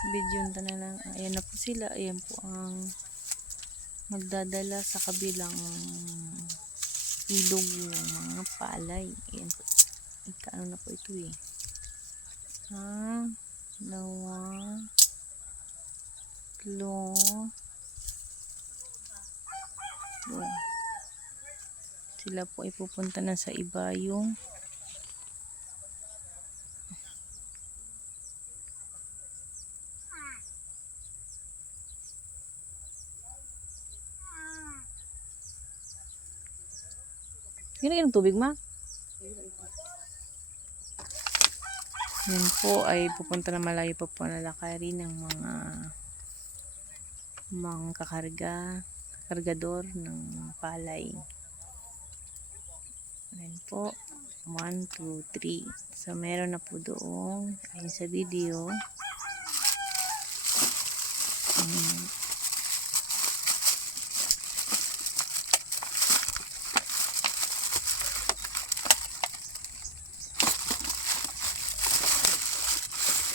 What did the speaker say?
Video na lang. Ayan na po sila. Ayan po ang magdadala sa kabilang ilog yung mga palay. Ayan po. Ikaano na po ito eh. Dalawa, tatlo, sila po ay pupunta na sa iba yung ginagin ng tubig, ma? Yan po ay pupunta na malayo pa po na lakarin ng mga kargador ng palay. Yan po. 1, 2, 3. So, meron na po doon. Ayun sa video.